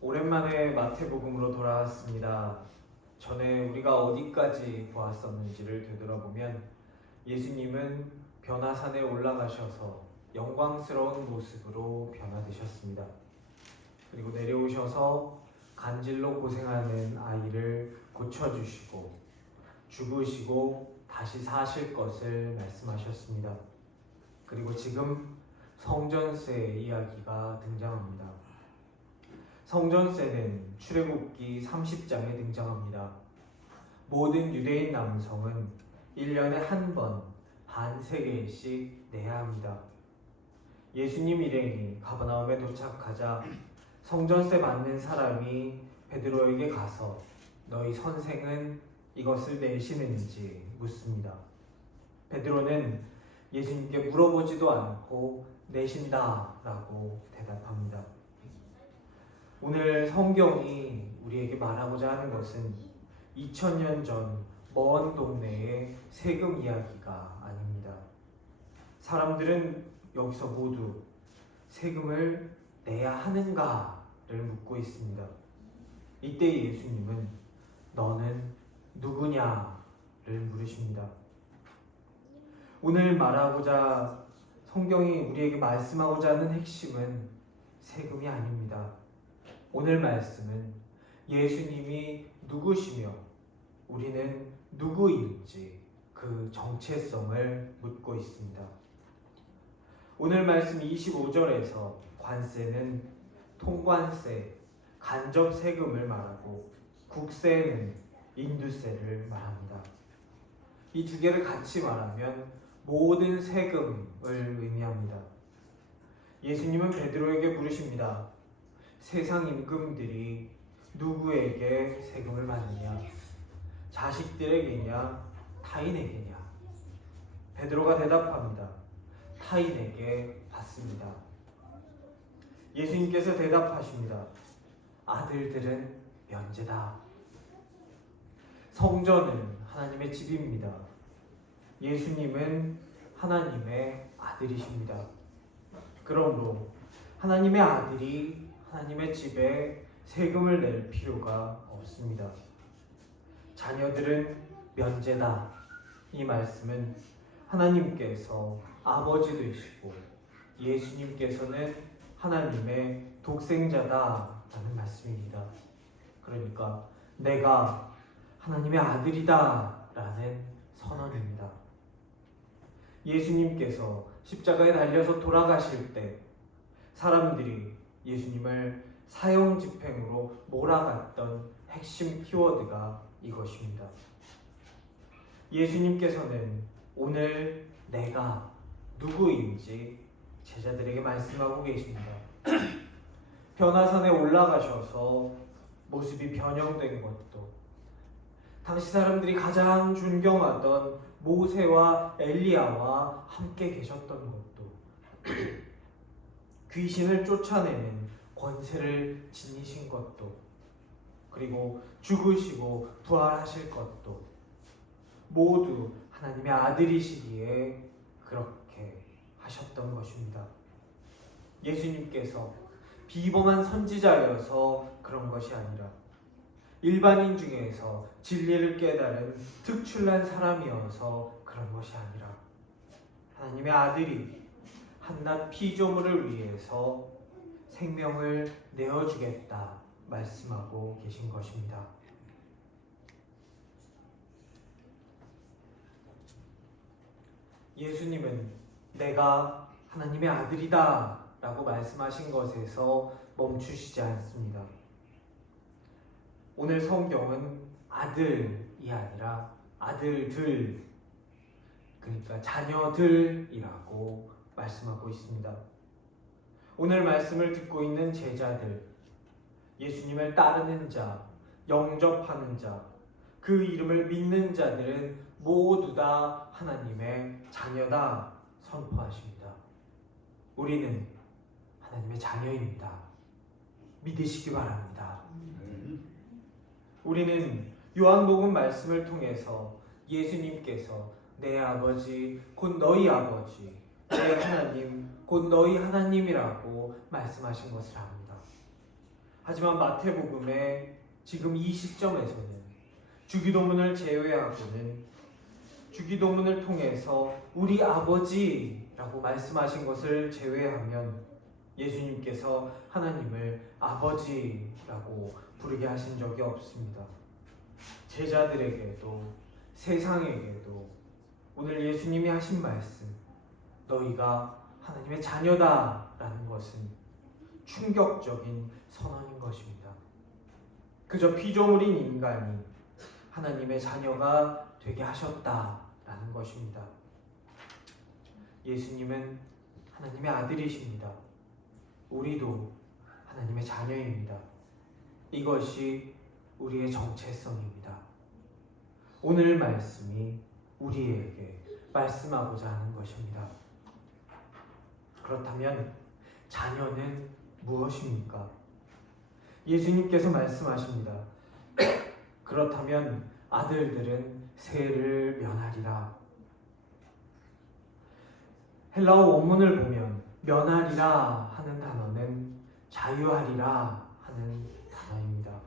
오랜만에 마태복음으로 돌아왔습니다. 전에 우리가 어디까지 보았었는지를 되돌아보면 예수님은 변화산에 올라가셔서 영광스러운 모습으로 변화되셨습니다. 그리고 내려오셔서 간질로 고생하는 아이를 고쳐주시고 죽으시고 다시 사실 것을 말씀하셨습니다. 그리고 지금 성전세의 이야기가 등장합니다. 성전세는 출애굽기 30장에 등장합니다. 모든 유대인 남성은 1년에 한 번 반세겔씩 내야 합니다. 예수님 일행이 가버나움에 도착하자 성전세 받는 사람이 베드로에게 가서 너희 선생은 이것을 내시는지 묻습니다. 베드로는 예수님께 물어보지도 않고 내신다 라고 대답합니다. 오늘 성경이 우리에게 말하고자 하는 것은 2000년 전 먼 동네의 세금 이야기가 아닙니다. 사람들은 여기서 모두 세금을 내야 하는가를 묻고 있습니다. 이때 예수님은 너는 누구냐를 물으십니다. 오늘 말하고자 성경이 우리에게 말씀하고자 하는 핵심은 세금이 아닙니다. 오늘 말씀은 예수님이 누구시며 우리는 누구인지 그 정체성을 묻고 있습니다. 오늘 말씀 25절에서 관세는 통관세, 간접 세금을 말하고 국세는 인두세를 말합니다. 이 두 개를 같이 말하면 모든 세금을 의미합니다. 예수님은 베드로에게 물으십니다. 세상 임금들이 누구에게 세금을 받느냐? 자식들에게냐? 타인에게냐? 베드로가 대답합니다. 타인에게 받습니다. 예수님께서 대답하십니다. 아들들은 면제다. 성전은 하나님의 집입니다. 예수님은 하나님의 아들이십니다. 그러므로 하나님의 아들이 하나님의 집에 세금을 낼 필요가 없습니다. 자녀들은 면제다. 이 말씀은 하나님께서 아버지 되시고 예수님께서는 하나님의 독생자다라는 말씀입니다. 그러니까 내가 하나님의 아들이다라는 선언입니다. 예수님께서 십자가에 달려서 돌아가실 때 사람들이 예수님을 사형 집행으로 몰아갔던 핵심 키워드가 이것입니다. 예수님께서는 오늘 내가 누구인지 제자들에게 말씀하고 계십니다. 변화산에 올라가셔서 모습이 변형된 것도, 당시 사람들이 가장 존경하던 모세와 엘리야와 함께 계셨던 것도, 귀신을 쫓아내는 권세를 지니신 것도, 그리고 죽으시고 부활하실 것도 모두 하나님의 아들이시기에 그렇게 하셨던 것입니다. 예수님께서 비범한 선지자여서 그런 것이 아니라 일반인 중에서 진리를 깨달은 특출난 사람이어서 그런 것이 아니라 하나님의 아들이 한낱 피조물을 위해서 생명을 내어주겠다 말씀하고 계신 것입니다. 예수님은 내가 하나님의 아들이다 라고 말씀하신 것에서 멈추시지 않습니다. 오늘 성경은 아들이 아니라 아들들, 그러니까 자녀들이라고 말씀하고 있습니다. 오늘 말씀을 듣고 있는 제자들, 예수님을 따르는 자, 영접하는 자, 그 이름을 믿는 자들은 모두 다 하나님의 자녀다 선포하십니다. 우리는 하나님의 자녀입니다. 믿으시기 바랍니다. 우리는 요한복음 말씀을 통해서 예수님께서 내 아버지 곧 너희 아버지, 내 하나님 곧 너희 하나님이라고 말씀하신 것을 압니다. 하지만 마태복음의 지금 이 시점에서는 주기도문을 제외하고는 주기도문을 통해서 우리 아버지라고 말씀하신 것을 제외하면 예수님께서 하나님을 아버지라고 부르게 하신 적이 없습니다. 제자들에게도 세상에게도 오늘 예수님이 하신 말씀, 너희가 하나님의 자녀다라는 것은 충격적인 선언인 것입니다. 그저 피조물인 인간이 하나님의 자녀가 되게 하셨다라는 것입니다. 예수님은 하나님의 아들이십니다. 우리도 하나님의 자녀입니다. 이것이 우리의 정체성입니다. 오늘 말씀이 우리에게 말씀하고자 하는 것입니다. 그렇다면 자녀는 무엇입니까? 예수님께서 말씀하십니다. 그렇다면 아들들은 세를 면하리라. 헬라어 원문을 보면 면하리라 하는 단어는 자유하리라 하는 단어입니다.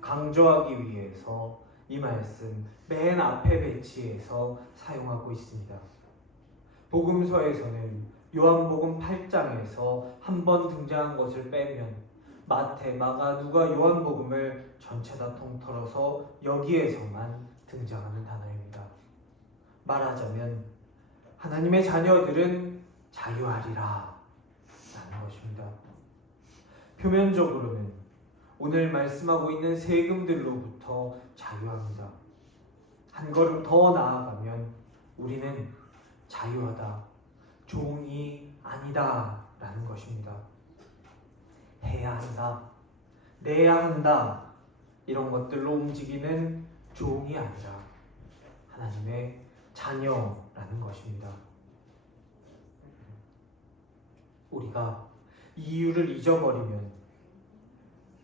강조하기 위해서 이 말씀 맨 앞에 배치해서 사용하고 있습니다. 복음서에서는 요한복음 8장에서 한 번 등장한 것을 빼면 마태, 마가, 누가, 요한복음을 전체 다 통틀어서 여기에서만 등장하는 단어입니다. 말하자면 하나님의 자녀들은 자유하리라 라는 것입니다. 표면적으로는 오늘 말씀하고 있는 세금들로부터 자유합니다. 한 걸음 더 나아가면 우리는 자유하다, 종이 아니다 라는 것입니다. 해야 한다, 내야 한다 이런 것들로 움직이는 종이 아니라 하나님의 자녀라는 것입니다. 우리가 이유를 잊어버리면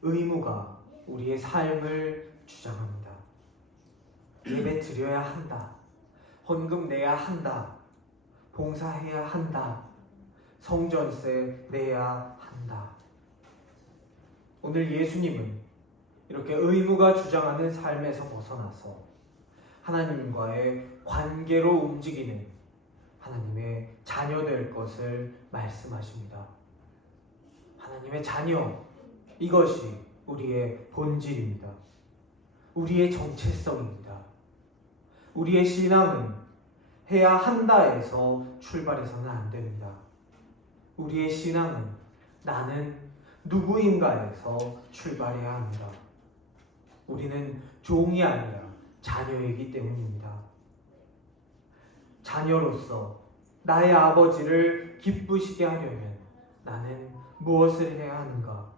의무가 우리의 삶을 주장합니다. 예배 드려야 한다, 헌금 내야 한다, 봉사해야 한다, 성전세 내야 한다. 오늘 예수님은 이렇게 의무가 주장하는 삶에서 벗어나서 하나님과의 관계로 움직이는 하나님의 자녀 될 것을 말씀하십니다. 하나님의 자녀, 이것이 우리의 본질입니다. 우리의 정체성입니다. 우리의 신앙은 해야 한다에서 출발해서는 안 됩니다. 우리의 신앙은 나는 누구인가에서 출발해야 합니다. 우리는 종이 아니라 자녀이기 때문입니다. 자녀로서 나의 아버지를 기쁘시게 하려면 나는 무엇을 해야 하는가?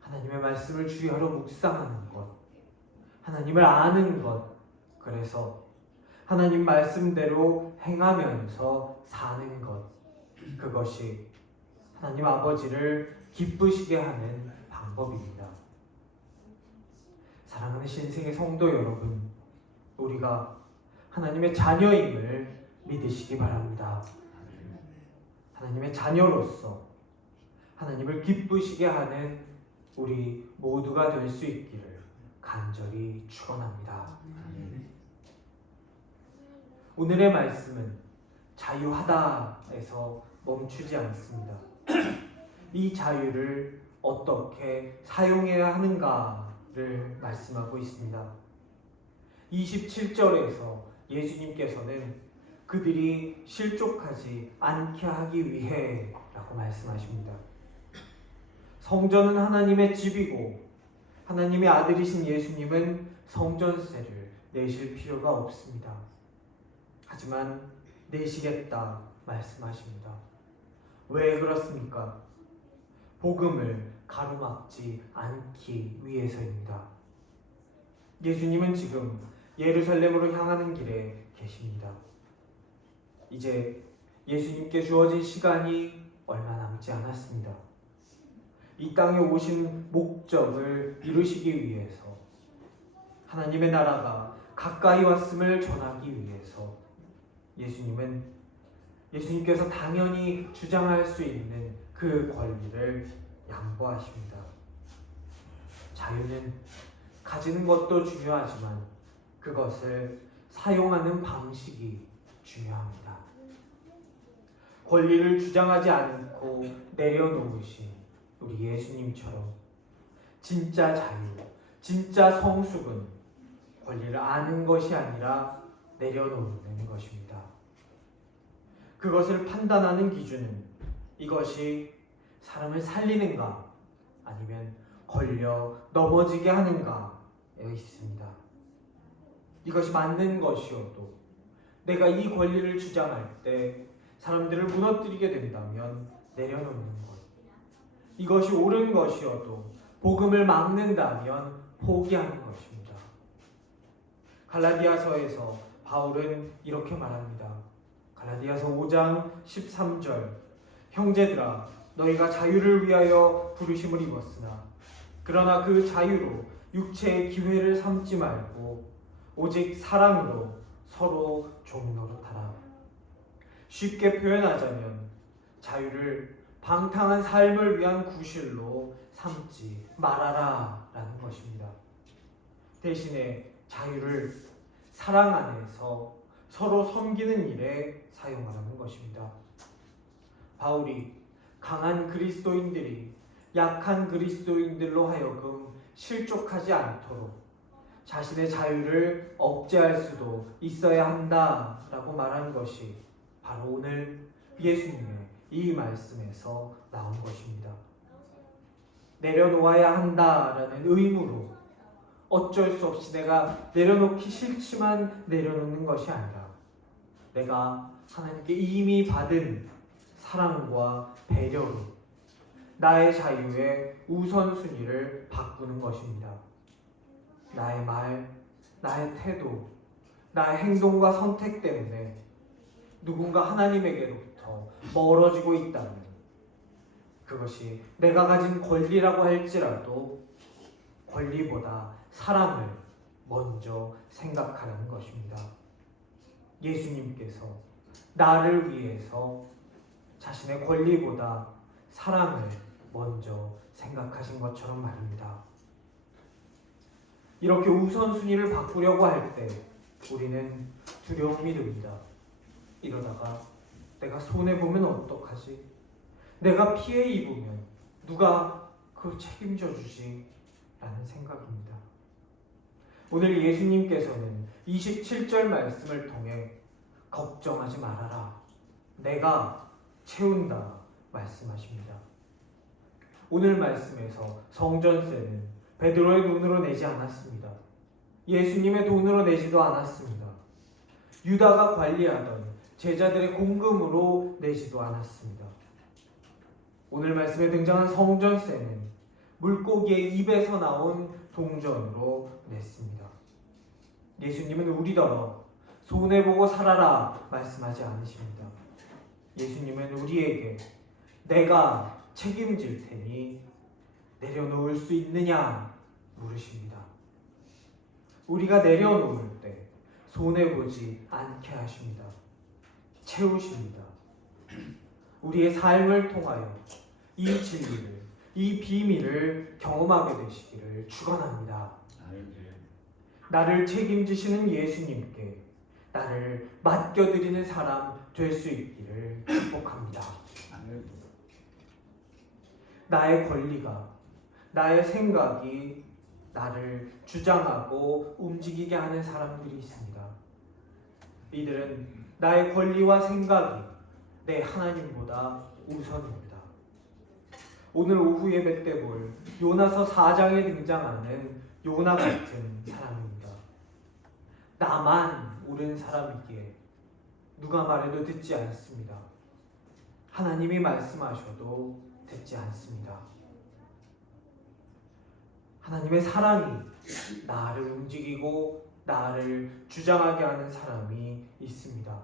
하나님의 말씀을 주야로 묵상하는 것, 하나님을 아는 것, 그래서 하나님 말씀대로 행하면서 사는 것, 그것이 하나님 아버지를 기쁘시게 하는 방법입니다. 사랑하는 신생의 성도 여러분, 우리가 하나님의 자녀임을 믿으시기 바랍니다. 하나님의 자녀로서 하나님을 기쁘시게 하는 우리 모두가 될 수 있기를 간절히 축원합니다. 오늘의 말씀은 자유하다에서 멈추지 않습니다. 이 자유를 어떻게 사용해야 하는가를 말씀하고 있습니다. 27절에서 예수님께서는 그들이 실족하지 않게 하기 위해 라고 말씀하십니다. 성전은 하나님의 집이고 하나님의 아들이신 예수님은 성전세를 내실 필요가 없습니다. 하지만 내시겠다 말씀하십니다. 왜 그렇습니까? 복음을 가로막지 않기 위해서입니다. 예수님은 지금 예루살렘으로 향하는 길에 계십니다. 이제 예수님께 주어진 시간이 얼마 남지 않았습니다. 이 땅에 오신 목적을 이루시기 위해서, 하나님의 나라가 가까이 왔음을 전하기 위해서 예수님께서 당연히 주장할 수 있는 그 권리를 양보하십니다. 자유는 가지는 것도 중요하지만 그것을 사용하는 방식이 중요합니다. 권리를 주장하지 않고 내려놓으신 우리 예수님처럼 진짜 자유, 진짜 성숙은 권리를 아는 것이 아니라 내려놓는 것입니다. 그것을 판단하는 기준은 이것이 사람을 살리는가 아니면 걸려 넘어지게 하는가에 있습니다. 이것이 맞는 것이어도 내가 이 권리를 주장할 때 사람들을 무너뜨리게 된다면 내려놓는 것. 이것이 옳은 것이어도 복음을 막는다면 포기하는 것입니다. 갈라디아서에서 바울은 이렇게 말합니다. 갈라디아서 5장 13절 형제들아 너희가 자유를 위하여 부르심을 입었으나 그러나 그 자유로 육체의 기회를 삼지 말고 오직 사랑으로 서로 종노릇하라. 쉽게 표현하자면 자유를 방탕한 삶을 위한 구실로 삼지 말아라 라는 것입니다. 대신에 자유를 사랑 안에서 서로 섬기는 일에 사용하라는 것입니다. 바울이 강한 그리스도인들이 약한 그리스도인들로 하여금 실족하지 않도록 자신의 자유를 억제할 수도 있어야 한다라고 말한 것이 바로 오늘 예수님의 이 말씀에서 나온 것입니다. 내려놓아야 한다라는 의무로 어쩔 수 없이 내가 내려놓기 싫지만 내려놓는 것이 아니라 내가 하나님께 이미 받은 사랑과 배려로 나의 자유의 우선순위를 바꾸는 것입니다. 나의 말, 나의 태도, 나의 행동과 선택 때문에 누군가 하나님에게로부터 멀어지고 있다면 그것이 내가 가진 권리라고 할지라도 권리보다 사랑을 먼저 생각하라는 것입니다. 예수님께서 나를 위해서 자신의 권리보다 사랑을 먼저 생각하신 것처럼 말입니다. 이렇게 우선순위를 바꾸려고 할 때 우리는 두려움이 듭니다. 이러다가 내가 손해보면 어떡하지? 내가 피해 입으면 누가 그걸 책임져 주지? 라는 생각입니다. 오늘 예수님께서는 27절 말씀을 통해 걱정하지 말아라. 내가 채운다 말씀하십니다. 오늘 말씀에서 성전세는 베드로의 돈으로 내지 않았습니다. 예수님의 돈으로 내지도 않았습니다. 유다가 관리하던 제자들의 공금으로 내지도 않았습니다. 오늘 말씀에 등장한 성전세는 물고기의 입에서 나온 동전으로 냈습니다. 예수님은 우리더러 손해보고 살아라 말씀하지 않으십니다. 예수님은 우리에게 내가 책임질 테니 내려놓을 수 있느냐 물으십니다. 우리가 내려놓을 때 손해보지 않게 하십니다. 채우십니다. 우리의 삶을 통하여 이 진리를, 이 비밀을 경험하게 되시기를 축원합니다. 나를 책임지시는 예수님께 나를 맡겨드리는 사람 될 수 있기를 축복합니다. 나의 권리가, 나의 생각이 나를 주장하고 움직이게 하는 사람들이 있습니다. 이들은 나의 권리와 생각이 내 하나님보다 우선입니다. 오늘 오후 예배 때 볼 요나서 4장에 등장하는 요나 같은 사람입니다. 나만 옳은 사람이기에 누가 말해도 듣지 않습니다. 하나님이 말씀하셔도 듣지 않습니다. 하나님의 사랑이 나를 움직이고 나를 주장하게 하는 사람이 있습니다.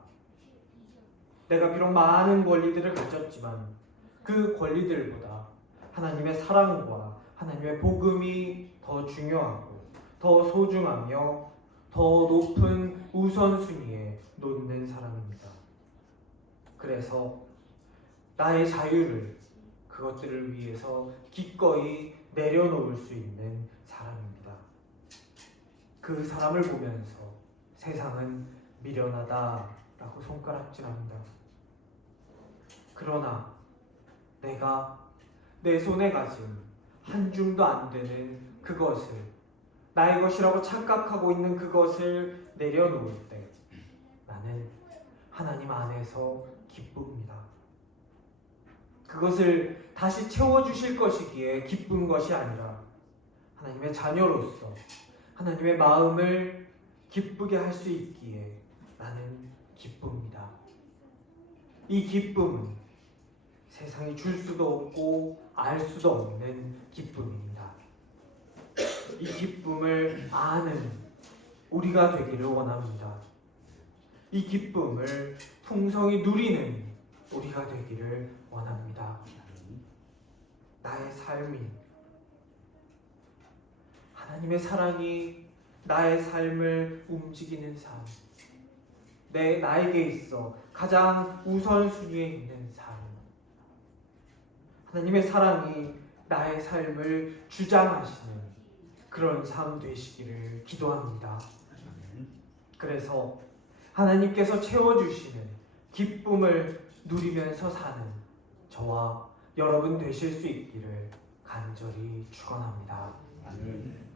내가 비록 많은 권리들을 가졌지만 그 권리들보다 하나님의 사랑과 하나님의 복음이 더 중요하고 더 소중하며 더 높은 우선순위에 놓는 사람입니다. 그래서 나의 자유를 그 그것들을 위해서 기꺼이 내려놓을 수 있는 사람입니다. 그 사람을 보면서 세상은 미련하다라고 손가락질합니다. 그러나 내가 내 손에 가진 한 줌도 안 되는 그것을, 나의 것이라고 착각하고 있는 그것을 내려놓을 때 나는 하나님 안에서 기쁩니다. 그것을 다시 채워주실 것이기에 기쁜 것이 아니라 하나님의 자녀로서 하나님의 마음을 기쁘게 할 수 있기에 나는 기쁩니다. 이 기쁨은 세상이 줄 수도 없고 알 수도 없는 기쁨입니다. 이 기쁨을 아는 우리가 되기를 원합니다. 이 기쁨을 풍성히 누리는 우리가 되기를 원합니다. 나의 삶이, 하나님의 사랑이 나의 삶을 움직이는 삶, 나에게 있어 가장 우선순위에 있는 삶, 하나님의 사랑이 나의 삶을 주장하시는 그런 삶 되시기를 기도합니다. 그래서 하나님께서 채워주시는 기쁨을 누리면서 사는 저와 여러분 되실 수 있기를 간절히 축원합니다. 아멘.